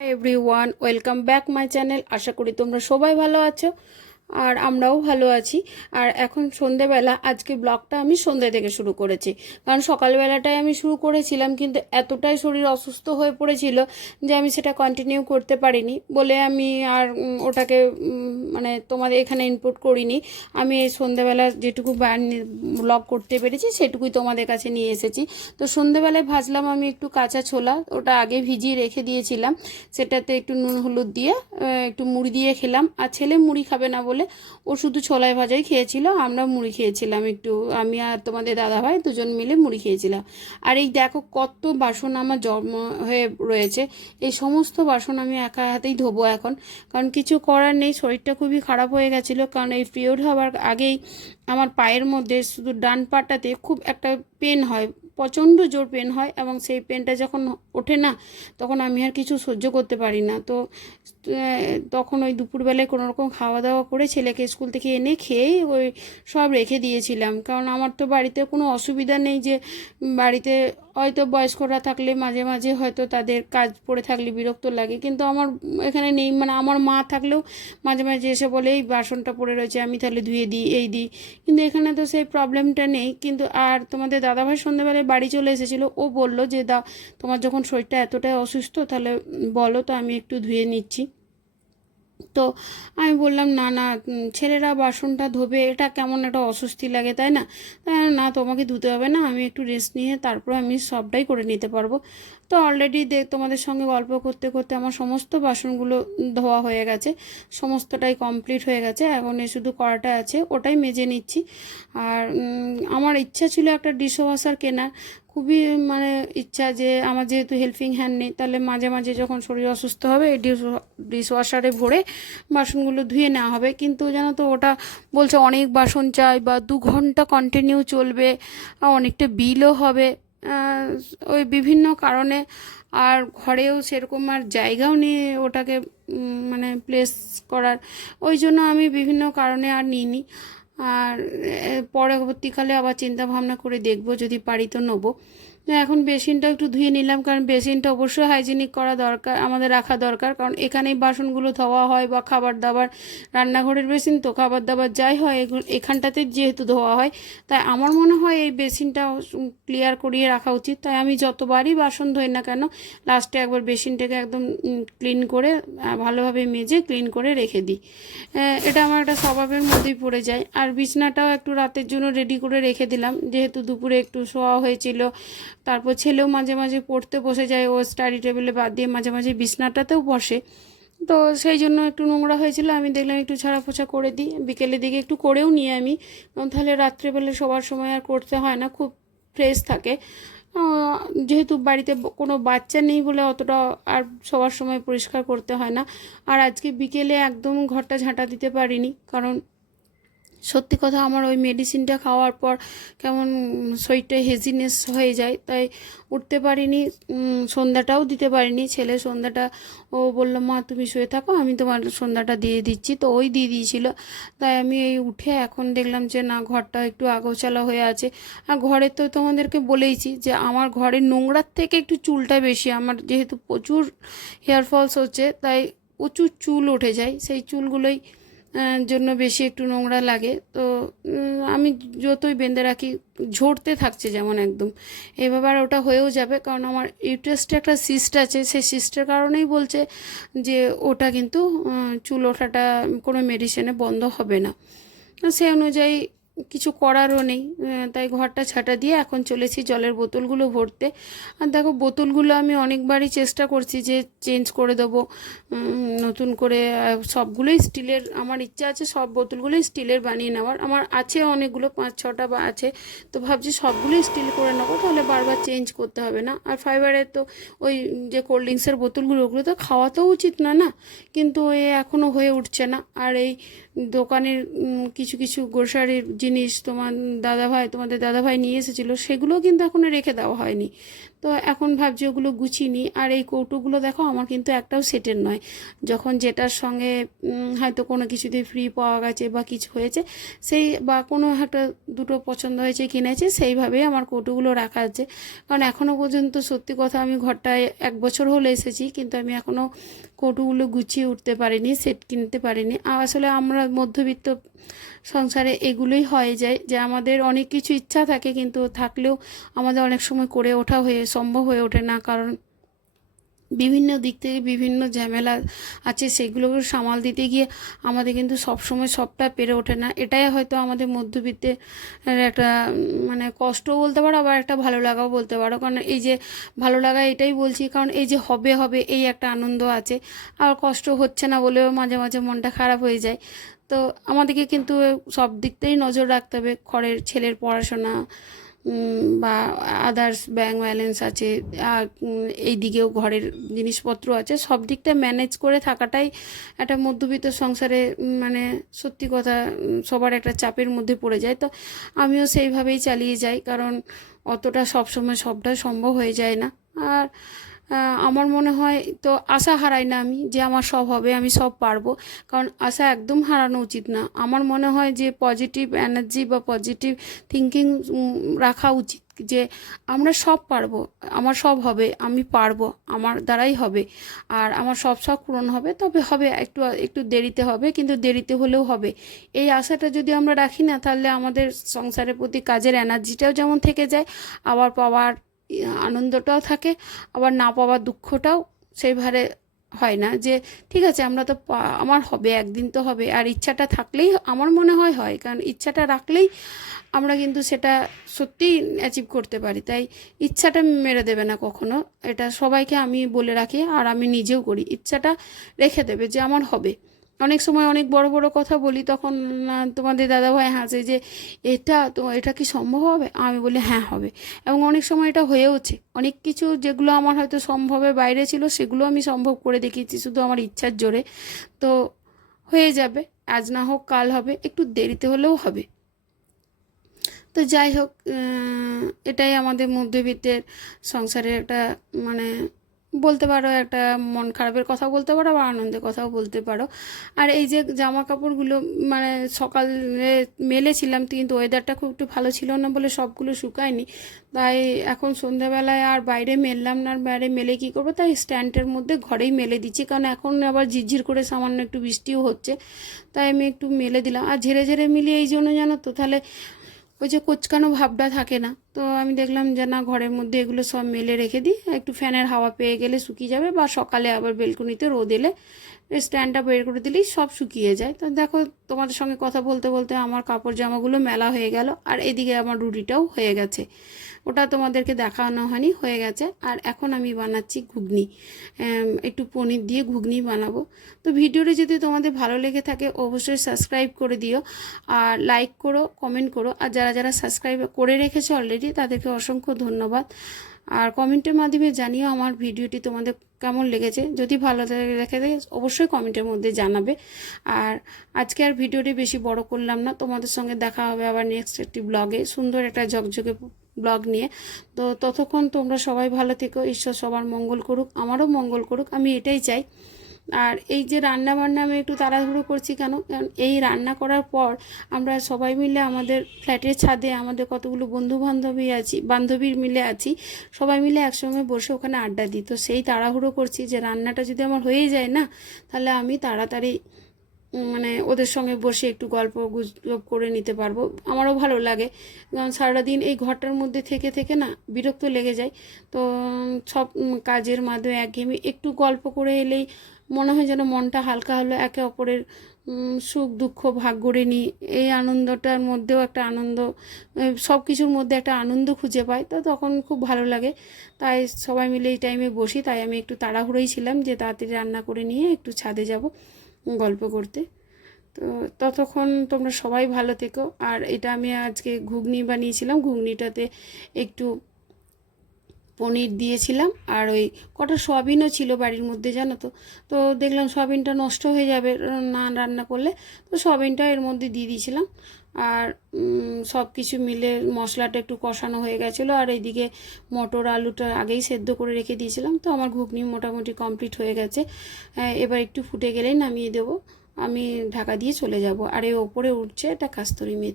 Everyone, welcome back my channel. আশা করি তোমরা সবাই ভালো আছো আর আমরাও ভালো আছি। আর এখন সন্ধেবেলা, আজকে ব্লগটা আমি সন্ধে থেকে শুরু করেছি, কারণ সকালবেলাটায় আমি শুরু করেছিলাম, কিন্তু এতটাই শরীর অসুস্থ হয়ে পড়েছিল যে আমি সেটা কন্টিনিউ করতে পারিনি বলে আমি আর ওটাকে মানে তোমাদের এখানে ইনপুট করিনি। আমি এই সন্ধেবেলা যেটুকু ব্লগ করতে পেরেছি সেটুকুই তোমাদের কাছে নিয়ে এসেছি। তো সন্ধেবেলায় ভাজলাম আমি একটু কাঁচা ছোলা, ওটা আগে ভিজিয়ে রেখে দিয়েছিলাম, সেটাতে একটু নুন হলুদ দিয়ে একটু মুড়ি দিয়ে খেলাম। আর ছেলে মুড়ি খাবে না বলে ও শুধু ছোলায় ভাজাই খেয়েছিল, আমরা মুড়ি খেয়েছিলাম একটু, আমি আর তোমাদের দাদাভাই দুজন মিলে মুড়ি খেয়েছিলাম। আর এই দেখো কত বাসন আমার জমা হয়ে রয়েছে, এই সমস্ত বাসন আমি একা হাতেই ধোবো এখন, কারণ কিছু করার নেই। শরীরটা খুবই খারাপ হয়ে গেছিলো, কারণ এই পিরিয়ড হওয়ার আগেই আমার পায়ের মধ্যে শুধু ডান পাটাতে খুব একটা পেন হয়, প্রচণ্ড জোর পেন হয়, এবং সেই পেনটা যখন ওঠে না তখন আমি আর কিছু সহ্য করতে পারি না। তো তখন ওই দুপুরবেলায় কোনো রকম খাওয়া দাওয়া করে ছেলেকে স্কুল থেকে এনে খেয়েই ওই সব রেখে দিয়েছিলাম, কারণ আমার তো বাড়িতে কোনো অসুবিধা নেই, যে বাড়িতে হয়তো বয়স্করা থাকলে মাঝে মাঝে হয়তো তাদের কাজ পড়ে থাকলে বিরক্ত লাগে, কিন্তু আমার এখানে নেই। মানে আমার মা থাকলেও মাঝে মাঝে এসে বলে এই বাসনটা পড়ে রয়েছে, আমি তাহলে ধুয়ে দিই, এই দিই, কিন্তু এখানে তো সেই প্রবলেমটা নেই। কিন্তু আর তোমাদের দাদাভাই সন্ধ্যাবেলায় বাড়ি চলে এসেছিলো, ও বলল যে তোমার যখন শরীরটা এতটাই অসুস্থ তাহলে বলো, তো আমি একটু ধুয়ে নিচ্ছি। তো আমি বললাম না না, ছেলেরা বাসনটা ধোবে, এটা কেমন একটা অস্বস্তি লাগে, তাই না? না, তোমাকে ধুতে হবে না, আমি একটু রেস্ট নিয়ে তারপর আমি সবটাই করে নিতে পারবো। তো অলরেডি তোমাদের সঙ্গে গল্প করতে করতে আমার সমস্ত বাসনগুলো ধোয়া হয়ে গেছে, সমস্তটাই কমপ্লিট হয়ে গেছে। এখন শুধু কড়াটা আছে, ওটাই মেজে নিচ্ছি। আর আমার ইচ্ছা ছিল একটা ডিশওয়াশার কেনার, খুবই মানে ইচ্ছা, যে আমার যেহেতু হেল্পিং হ্যান্ড নেই, তাহলে মাঝে মাঝে যখন শরীর অসুস্থ হবে এই ডিশওয়াশারে ভরে বাসনগুলো ধুয়ে নেওয়া হবে। কিন্তু জানো তো, ওটা বলছে অনেক বাসন চাই বা 2 ঘন্টা কন্টিনিউ চলবে, অনেকটা বিলও হবে, ওই বিভিন্ন কারণে। আর ঘরেও সেরকম আর জায়গাও নেই ওটাকে মানে প্লেস করার, ওই জন্য আমি বিভিন্ন কারণে আর নিইনি। আর পরবর্তীকালে আবার চিন্তা ভাবনা করে দেখব, যদি পারি তো নেবো। এখন বেসিনটা একটু ধুয়ে নিলাম, কারণ বেসিনটা অবশ্যই হাইজিনিক করা দরকার, আমাদের রাখা দরকার, কারণ এখানেই বাসনগুলো ধোয়া হয় বা খাবার দাবার, রান্নাঘরের বেসিন তো, খাবার দাবার যাই হয় এগুলো এখানটাতে যেহেতু ধোয়া হয়, তাই আমার মনে হয় এই বেসিনটা ক্লিয়ার করিয়ে রাখা উচিত। তাই আমি যতবারই বাসন ধোই না কেন, লাস্টে একবার বেসিনটাকে একদম ক্লিন করে ভালোভাবে মেজে ক্লিন করে রেখে দিই। এটা আমার একটা স্বভাবের মধ্যেই পড়ে যায়। আর বিছনাটাও একটু রাতের জন্য রেডি করে রেখে দিলাম, যেহেতু দুপুরে একটু শোয়া হয়েছিল। তারপর ছেলেও মাঝে মাঝে পড়তে বসে যায়, ও স্টাডি টেবিলে বাদ দিয়ে মাঝে মাঝে বিছনাটাতেও বসে, তো সেই জন্য একটু নোংরা হয়েছিল। আমি দেখলাম একটু ঝাড়া পোছা করে দিই, বিকেলের দিকে একটু করেও নিই আমি, তাহলে রাত্রেবেলা সবার সময় আর করতে হয় না, খুব ফ্রেশ থাকে। যেহেতু বাড়িতে কোনো বাচ্চা নেই বলে অতটা আর সবার সময় পরিষ্কার করতে হয় না। আর আজকে বিকেলে একদম ঘরটা ঝাঁটা দিতে পারিনি, কারণ সত্যি কথা আমার ওই মেডিসিনটা খাওয়ার পর কেমন শরীরটা হেজিনেস হয়ে যায়, তাই উঠতে পারিনি, সন্ধ্যাটাও দিতে পারিনি। ছেলে সন্ধ্যাটা ও বললো মা তুমি শুয়ে থাকো, আমি তোমার সন্ধ্যাটা দিয়ে দিচ্ছি, তো ওই দিয়ে দিয়েছিল। তাই আমি এই উঠে এখন দেখলাম যে না, ঘরটা একটু আগোছালা হয়ে আছে। আর ঘরে তো তোমাদেরকে বলেইছি যে আমার ঘরের নোংরার থেকে একটু চুলটা বেশি, আমার যেহেতু প্রচুর হেয়ার ফলস হচ্ছে, তাই প্রচুর চুল উঠে যায়, সেই চুলগুলোই জন্য বেশি একটু নোংরা লাগে। তো আমি যতই বেঁধে রাখি ঝরতে থাকছে যেমন একদম, এভাবে আর ওটা হয়েও যাবে, কারণ আমার ইউটেরাসটা একটা সিস্ট আছে, সেই সিস্টের কারণেই বলছে যে ওটা কিন্তু চুল ওঠাটা কোনো মেডিসিনে বন্ধ হবে না, সেই অনুযায়ী কিছু করারও নেই। তাই ঘরটা ছাটা দিয়ে এখন চলেছি জলের বোতলগুলো ভরতে। আর দেখো বোতলগুলো আমি অনেকবারই চেষ্টা করছি যে চেঞ্জ করে দেবো নতুন করে, সবগুলোই স্টিলের, আমার ইচ্ছা আছে সব বোতলগুলোই স্টিলের বানিয়ে নেওয়ার, আমার আছে অনেকগুলো 5-6টা বা আছে, তো ভাবছি সবগুলোই স্টিল করে নেবো, তাহলে বারবার চেঞ্জ করতে হবে না। আর ফাইবারের তো ওই যে কোল্ড ড্রিঙ্কসের বোতলগুলো, ওগুলো তো খাওয়া তো উচিত না না, কিন্তু এখনও হয়ে উঠছে না। আর এই দোকানের কিছু কিছু গ্রোসারির জিনিস তোমাদের দাদাভাই নিয়ে এসেছিলো, সেগুলোও কিন্তু এখনও রেখে দেওয়া হয়নি, তো এখন ভাবছি ওগুলো গুছিয়ে নিই। আর এই কৌটোগুলো দেখো আমার কিন্তু একটাও সেটের নয়, যখন যেটার সঙ্গে হয়তো কোনো কিছুতে ফ্রি পাওয়া গেছে বা কিছু হয়েছে সেই বা কোনো একটা দুটো পছন্দ হয়েছে কিনেছে, সেইভাবেই আমার কৌটোগুলো রাখা আছে। কারণ এখনও পর্যন্ত সত্যি কথা আমি ঘরটায় 1 বছর হলে এসেছি, কিন্তু আমি এখনও কৌটোগুলো গুছিয়ে উঠতে পারিনি, সেট কিনতে পারিনি। আসলে আমরা মধ্যবিত্ত সংসারে এগুলোই হয়ে যায় যে আমাদের অনেক কিছু ইচ্ছা থাকে, কিন্তু থাকলেও আমাদের অনেক সময় করে ওঠা সম্ভব হয়ে ওঠে না, কারণ বিভিন্ন দিক থেকে বিভিন্ন ঝামেলা আছে, সেগুলোকে সামাল দিতে গিয়ে আমাদের কিন্তু সবসময় সবটা পেরে ওঠে না। এটাই হয়তো আমাদের মধ্যবিত্তের একটা মানে কষ্ট বলতে পারো, আবার একটা ভালো লাগাও বলতে পারো। কারণ এই যে ভালো লাগা এটাই বলছি, কারণ এই যে হবে হবে এই একটা আনন্দ আছে, আর কষ্ট হচ্ছে না বলেও মাঝে মাঝে মনটা খারাপ হয়ে যায়। তো আমাদেরকে কিন্তু সব দিক থেকেই নজর রাখতে হবে, ঘরের ছেলের পড়াশোনা বা আদার্স ব্যাঙ্ক ব্যালেন্স আছে, আর এই দিকেও ঘরের জিনিসপত্র আছে, সব দিকটা ম্যানেজ করে থাকাটাই একটা মধ্যবিত্ত সংসারে মানে সত্যি কথা সবার একটা চাপের মধ্যে পড়ে যায়। তো আমিও সেইভাবেই চালিয়ে যাই, কারণ অতটা সবসময় সবটা সম্ভব হয়ে যায় না। আর আমার মনে হয় তো আশা হারাই না আমি যে আমার সব হবে, আমি সব পারবো, কারণ আশা একদম হারানো উচিত না। আমার মনে হয় যে পজিটিভ এনার্জি বা পজিটিভ থিঙ্কিং রাখা উচিত, যে আমরা সব পারবো, আমার সব হবে, আমি পারবো, আমার দ্বারাই হবে, আর আমার সব শখ পূরণ হবে। তবে হবে একটু একটু দেরিতে হবে, কিন্তু দেরিতে হলেও হবে। এই আশাটা যদি আমরা রাখি না, তাহলে আমাদের সংসারের প্রতি কাজের এনার্জিটাও যেমন থেকে যায়, আবার পাওয়ার আনন্দটাও থাকে, আবার না পাওয়ার দুঃখটাও সেইভাবে হয় না। যে ঠিক আছে আমরা তো আমার হবে, একদিন তো হবে, আর ইচ্ছাটা থাকলেই আমার মনে হয় হয়, কারণ ইচ্ছাটা রাখলেই আমরা কিন্তু সেটা সত্যিই অ্যাচিভ করতে পারি। তাই ইচ্ছাটা মেরে দেবে না কখনো, এটা সবাইকে আমি বলে রাখি, আর আমি নিজেও করি। ইচ্ছাটা রেখে দেবে যে আমার হবে। অনেক সময় অনেক বড় বড় কথা বলি, তখন তোমাদের দাদাভাই হাসে যে এটা কি সম্ভব হবে, আমি বলি হ্যাঁ হবে। এবং অনেক সময় এটা হয়েওছে, অনেক কিছু যেগুলো আমার হয়তো সম্ভবের বাইরে ছিল সেগুলো আমি সম্ভব করে দেখিয়েছি শুধু আমার ইচ্ছার জোরে। তো হয়ে যাবে, আজ না হোক কাল হবে, একটু দেরিতে হলেও হবে। তো যাই হোক, এটাই আমাদের মধ্যবিত্তের সংসারের একটা মানে বলতে পারো একটা মন খারাপের কথা বলতে পারো, বা আনন্দের কথাও বলতে পারো। আর এই যে জামা কাপড়গুলো মানে সকালে মেলেছিলাম, কিন্তু ওয়েদারটা খুব একটু ভালো ছিল না বলে সবগুলো শুকায়নি, তাই এখন সন্ধ্যাবেলায় আর বাইরে মেললাম না। আর বাইরে মেলে কী করবো, তাই স্ট্যান্ডের মধ্যে ঘরেই মেলে দিচ্ছি, কারণ এখন আবার ঝিরঝির করে সামান্য একটু বৃষ্টিও হচ্ছে, তাই আমি একটু মেলে দিলাম। আর ঝেড়ে ঝেড়ে মিলিয়ে এই জন্য জানো তো, তাহলে ওই যে কোচকানো ভাবটা থাকে না। তো আমি দেখলাম যে না, ঘরের মধ্যে এগুলো সব মেলে রেখে দিই, একটু ফ্যানের হাওয়া পেয়ে গেলে শুকিয়ে যাবে, বা সকালে আবার বেলকনিতে রোদ এলে স্ট্যান্ডটা বের করে দিলেই সব শুকিয়ে যায়। তো দেখো, তোমাদের সঙ্গে কথা বলতে বলতে আমার কাপড় জামাগুলো মেলা হয়ে গেল, আর এদিকে আমার রুটিটাও হয়ে গেছে, ওটা তোমাদেরকে দেখানো হয়নি, হয়ে গেছে। আর এখন আমি বানাচ্ছি ঘুগনি, একটু পনির দিয়ে ঘুগনি বানাবো। তো ভিডিওটা যদি তোমাদের ভালো লেগে থাকে অবশ্যই সাবস্ক্রাইব করে দিও, আর লাইক করো, কমেন্ট করো। আর যারা যারা সাবস্ক্রাইব করে রেখেছো অলরেডি তাদেরকে অসংখ্য ধন্যবাদ। আর কমেন্টের মাধ্যমে জানিও আমার ভিডিওটি তোমাদের কেমন লেগেছে। যদি ভালো লেগে থাকে অবশ্যই কমেন্টের মধ্যে জানাবে। আর আজকে আর ভিডিওটি বেশি বড় করলাম না, তোমাদের সঙ্গে দেখা হবে আবার নেক্সট একটি ব্লগে, সুন্দর একটা ঝকঝকে ব্লগ নিয়ে। তো ততক্ষণ তোমরা সবাই ভালো থেকো, ঈশ্বর সবার মঙ্গল করুক, আমারও মঙ্গল করুক, আমি এটাই চাই। আর এই যে রান্না বান্না আমি একটু তাড়াহুড়ো করছি কেন, কারণ এই রান্না করার পর আমরা সবাই মিলে আমাদের ফ্ল্যাটের ছাদে আমাদের কতগুলো বান্ধবী মিলে আছি, সবাই মিলে একসঙ্গে বসে ওখানে আড্ডা দিই। তো সেই তাড়াহুড়ো করছি যে রান্নাটা যদি আমার হয়ে যায় না, তাহলে আমি তাড়াতাড়ি মানে ওদের সঙ্গে বসে একটু গল্প গুজব করে নিতে পারবো, আমারও ভালো লাগে। কারণ সারাদিন এই ঘরটার মধ্যে থেকে থেকে না বিরক্ত লেগে যায়। তো সব কাজের মাধ্যমে একঘেয়েমি, একটু গল্প করে এলেই মনে হয় যেন মনটা হালকা হলো, একে অপরের সুখ দুঃখ ভাগ করে নিই, এই আনন্দটার মধ্যেও একটা আনন্দ, সব কিছুর মধ্যে একটা আনন্দ খুঁজে পাই, তো তখন খুব ভালো লাগে। তাই সবাই মিলে এই টাইমে বসি, তাই আমি একটু তাড়াহুড়োই ছিলাম যে তাড়াতাড়ি রান্না করে নিয়ে একটু ছাদে যাব গল্প করতে। তো ততক্ষণ তোমরা সবাই ভালো থেকো। আর এটা আমি আজকে ঘুগনি বানিয়েছিলাম, ঘুগনিটাতে একটু পনির দিয়েছিলাম, আর ওই কটা সয়াবিনও ছিল বাড়ির মধ্যে, জানো তো। তো দেখলাম সয়াবিনটা নষ্ট হয়ে যাবে না রান্না করলে, তো সয়াবিনটা এর মধ্যে দিয়ে দিয়েছিলাম। আর সব কিছু মিলে মশলাটা একটু কষানো হয়ে গেছিলো, আর এইদিকে মটর আলুটা আগেই সেদ্ধ করে রেখে দিয়েছিলাম। তো আমার ঘুগনি মোটামুটি কমপ্লিট হয়ে গেছে। এবার একটু ফুটে গেলেই নামিয়ে দেবো। আমি ঢাকা দিয়ে চলে যাব। আর এই ওপরে উঠছে এটা কাস্তুরি মেথি।